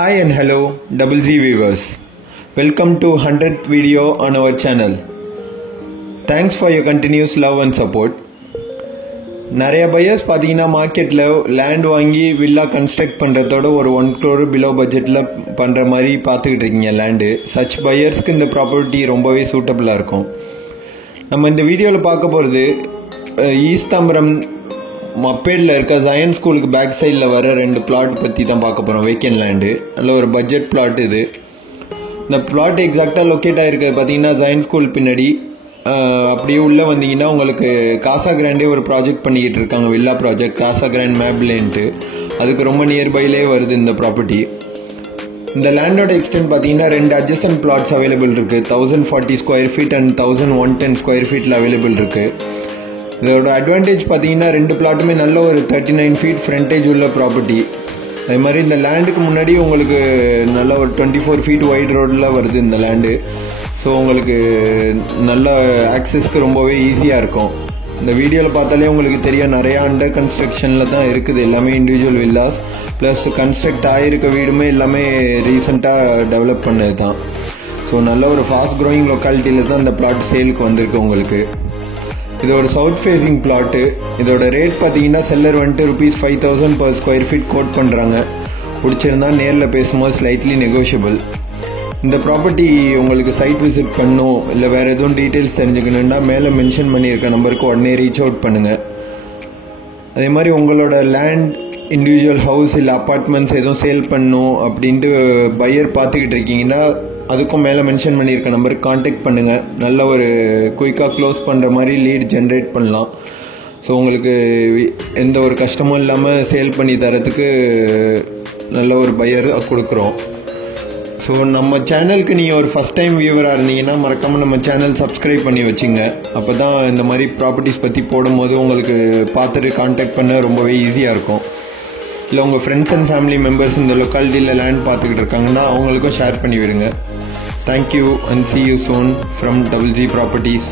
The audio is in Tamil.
Hi and hello Double Z viewers. Welcome to 100th video on our channel. Thanks for your continuous love and support. நிறைய பையர்ஸ் பார்த்தீங்கன்னா மார்க்கெட்டில் லேண்ட் வாங்கி வில்லா கன்ஸ்ட்ரக்ட் பண்ணுறதோட ஒரு 1 crore பிலோ பட்ஜெட்டில் பண்ணுற மாதிரி பார்த்துக்கிட்டு இருக்கீங்க லேண்டு. சச் பையர்ஸ்க்கு இந்த ப்ராப்பர்ட்டி ரொம்பவே சூட்டபுளாக இருக்கும். நம்ம இந்த வீடியோவில் பார்க்க போகிறது ஈஸ்தாம்பரம் மப்பேடில் இருக்க ஜயன் ஸ்கூலுக்கு பேக் சைடில் வர 2 பிளாட் பற்றி தான் பார்க்க போகிறோம். வேக்கன் லேண்டு நல்ல ஒரு பட்ஜெட் பிளாட் இது. இந்த பிளாட் எக்ஸாக்டாக லொக்கேட் ஆகிருக்கிறது பார்த்தீங்கன்னா ஜயன் ஸ்கூல் பின்னாடி. அப்படியே உள்ளே வந்தீங்கன்னா உங்களுக்கு காசா கிராண்டே ஒரு ப்ராஜெக்ட் பண்ணிக்கிட்டு இருக்காங்க, வில்லா ப்ராஜெக்ட் காசா கிராண்ட் மேப்லேன்ட்டு. அதுக்கு ரொம்ப நியர்பைலே வருது இந்த ப்ராப்பர்ட்டி. இந்த லேண்டோட எக்ஸ்டென்ட் பார்த்தீங்கன்னா 2 அட்ஜசன்ட் பிளாட்ஸ் அவைலபிள் இருக்குது. 1040 ஸ்கொயர் ஃபீட் அண்ட் 1110 ஸ்கொயர் ஃபீட்டில் அவைலபிள் இருக்குது. இதோட அட்வான்டேஜ் பார்த்தீங்கன்னா 2 பிளாட்டுமே நல்ல ஒரு 39 ஃபீட் ஃப்ரண்டேஜ் உள்ள ப்ராப்பர்ட்டி. அதே மாதிரி இந்த லேண்டுக்கு முன்னாடி உங்களுக்கு நல்ல ஒரு 24 ஃபீட் வைட் ரோடில் வருது இந்த லேண்டு. ஸோ உங்களுக்கு நல்ல ஆக்சஸ்க்கு ரொம்பவே ஈஸியாக இருக்கும். இந்த வீடியோவில் பார்த்தாலே உங்களுக்கு தெரியும் நிறையா அண்டர் கன்ஸ்ட்ரக்ஷனில் தான் இருக்குது. எல்லாமே இண்டிவிஜுவல் வில்லாஸ் ப்ளஸ் கன்ஸ்ட்ரக்ட் ஆகிருக்க வீடுமே எல்லாமே ரீசெண்டாக டெவலப் பண்ணது தான். ஸோ நல்ல ஒரு ஃபாஸ்ட் க்ரோயிங் லொக்காலிட்டியில் தான் இந்த பிளாட் சேலுக்கு வந்திருக்கு உங்களுக்கு. இது ஒரு சவுத் ஃபேஸிங் பிளாட்டு. இதோட ரேட் பார்த்தீங்கன்னா செல்லர் வந்துட்டு ₹5,000 per ஸ்கொயர் ஃபீட் கோட் பண்ணுறாங்க. பிடிச்சிருந்தா நேரில் பேசும்போது ஸ்லைட்லி நெகோஷியபிள். இந்த ப்ராப்பர்ட்டி உங்களுக்கு சைட் விசிட் பண்ணணும் இல்லை வேறு எதுவும் டீட்டெயில்ஸ் தெரிஞ்சுக்கணுன்னா மேலே மென்ஷன் பண்ணியிருக்க நம்பருக்கு உடனே ரீச் அவுட் பண்ணுங்கள். அதே மாதிரி உங்களோட லேண்ட், இண்டிவிஜுவல் ஹவுஸ் இல்லை அப்பார்ட்மெண்ட்ஸ் எதுவும் சேல் பண்ணணும் அப்படின்ட்டு பையர் பார்த்துக்கிட்டு இருக்கீங்கன்னா அதுக்கும் மேலே மென்ஷன் பண்ணியிருக்க நம்பருக்கு காண்டாக்ட் பண்ணுங்கள். நல்ல ஒரு குயிக்காக க்ளோஸ் பண்ணுற மாதிரி லீட் ஜென்ரேட் பண்ணலாம். ஸோ உங்களுக்கு எந்த ஒரு கஷ்டமும் இல்லாமல் சேல் பண்ணி தரத்துக்கு நல்ல ஒரு பையர் கொடுக்குறோம். ஸோ நம்ம சேனலுக்கு நீங்கள் ஒரு ஃபஸ்ட் டைம் வியூவராக இருந்தீங்கன்னா மறக்காமல் நம்ம சேனல் சப்ஸ்கிரைப் பண்ணி வச்சுங்க. அப்போ தான் இந்த மாதிரி ப்ராப்பர்ட்டிஸ் பற்றி போடும்போது உங்களுக்கு பார்த்துட்டு காண்டாக்ட் பண்ண ரொம்பவே ஈஸியாக இருக்கும். இல்லை உங்கள் ஃப்ரெண்ட்ஸ் அண்ட் ஃபேமிலி மெம்பர்ஸ் இந்த லொக்காலிட்டியில் லேண்ட் பார்த்துக்கிட்டு இருக்காங்கன்னா அவங்களுக்கும் ஷேர் பண்ணி விடுங்க. Thank you and see you soon from Double Z Properties.